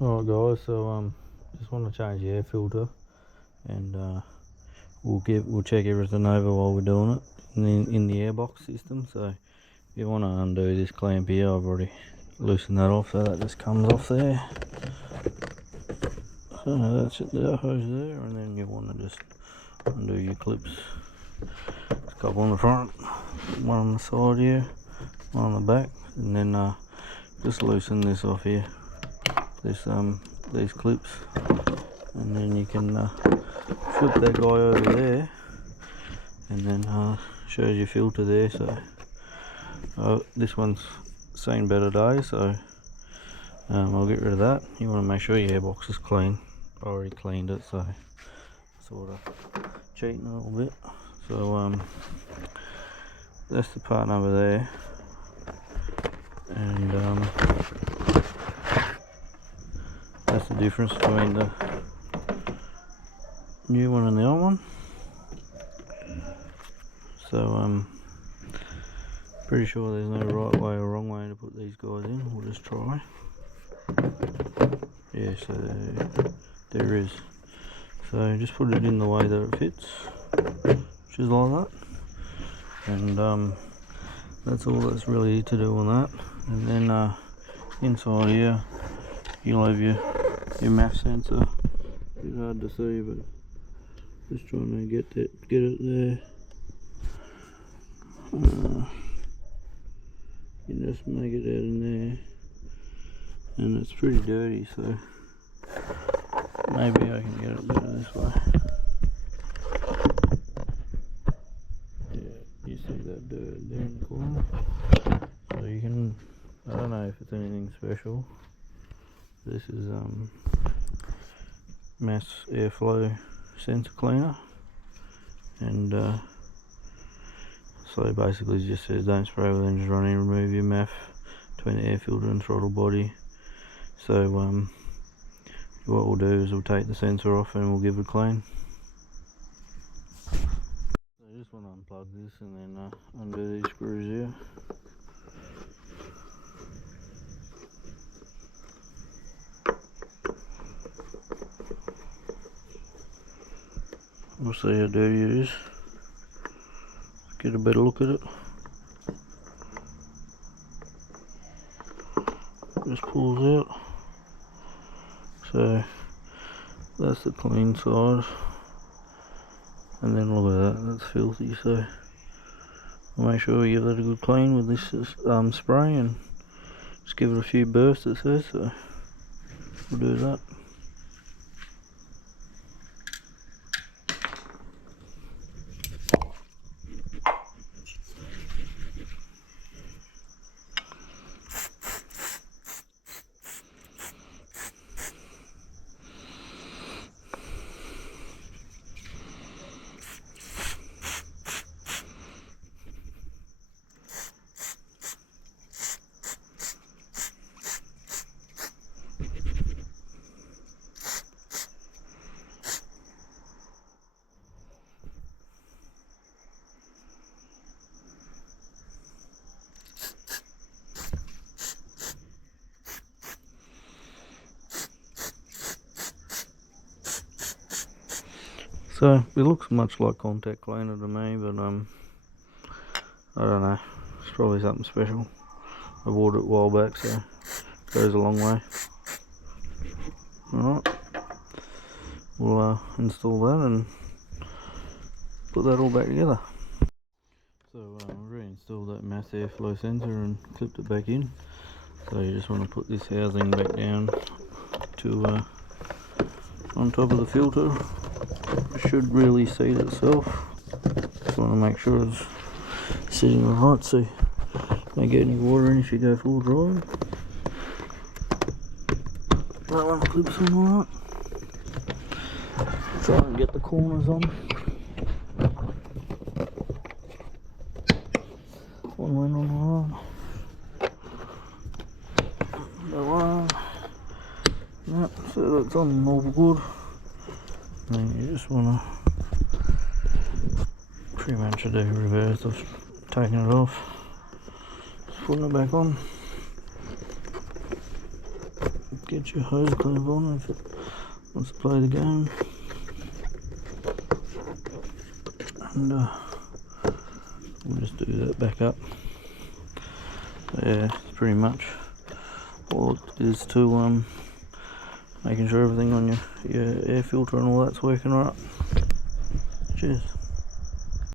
Alright guys, so just want to change the air filter, and we'll check everything over while we're doing it in the airbox system. So if you want to undo this clamp here, I've already loosened that off, so that just comes off there. So that's it, the hose there, and then you want to just undo your clips. There's a couple on the front, one on the side here, one on the back, and then just loosen this off here. These clips, and then you can flip that guy over there, and then shows your filter there. So this one's seen better days, so I'll get rid of that. You want to make sure your airbox is clean. I already cleaned it, so sort of cheating a little bit. So that's the part number there, and that's the difference between the new one and the old one. So pretty sure there's no right way or wrong way to put these guys in. We'll just try. Yeah, so there is. So just put it in the way that it fits, which is like that. And that's all that's really to do on that. And then inside here you'll have your MAF sensor. A bit hard to see, but just trying to get it there. You just make it out in there, and it's pretty dirty, so maybe I can get it better this way. Yeah, you see that dirt there in the corner? So you can, I don't know if it's anything special. This is mass airflow sensor cleaner, and so basically it just says don't spray with engine running, remove your MAF between the air filter and throttle body. So what we'll do is we'll take the sensor off and we'll give it a clean. So I just want to unplug this and then undo these screws here. We'll see how dirty it is. Get a better look at it. Just pulls out. So that's the clean side. And then look at that, that's filthy. So make sure you give that a good clean with this spray, and just give it a few bursts, it says. So we'll do that. So it looks much like contact cleaner to me, but I don't know, it's probably something special. I bought it a while back, so it goes a long way. Alright, we'll install that and put that all back together. So I've reinstalled that mass airflow sensor and clipped it back in. So you just want to put this housing back down to on top of the filter. It should really seat itself. Just want to make sure it's sitting right, so you don't get any water in if you go full drive. That one clips on alright. Try and get the corners on. One went on alright. That one. Yep, so that's on all good. And you just want to pretty much do reverse of taking it off, just putting it back on. get your hose clamp on if it wants to play the game. And we'll just do that back up. Yeah, pretty much all it is to making sure everything on your air filter and all that's working right. Cheers.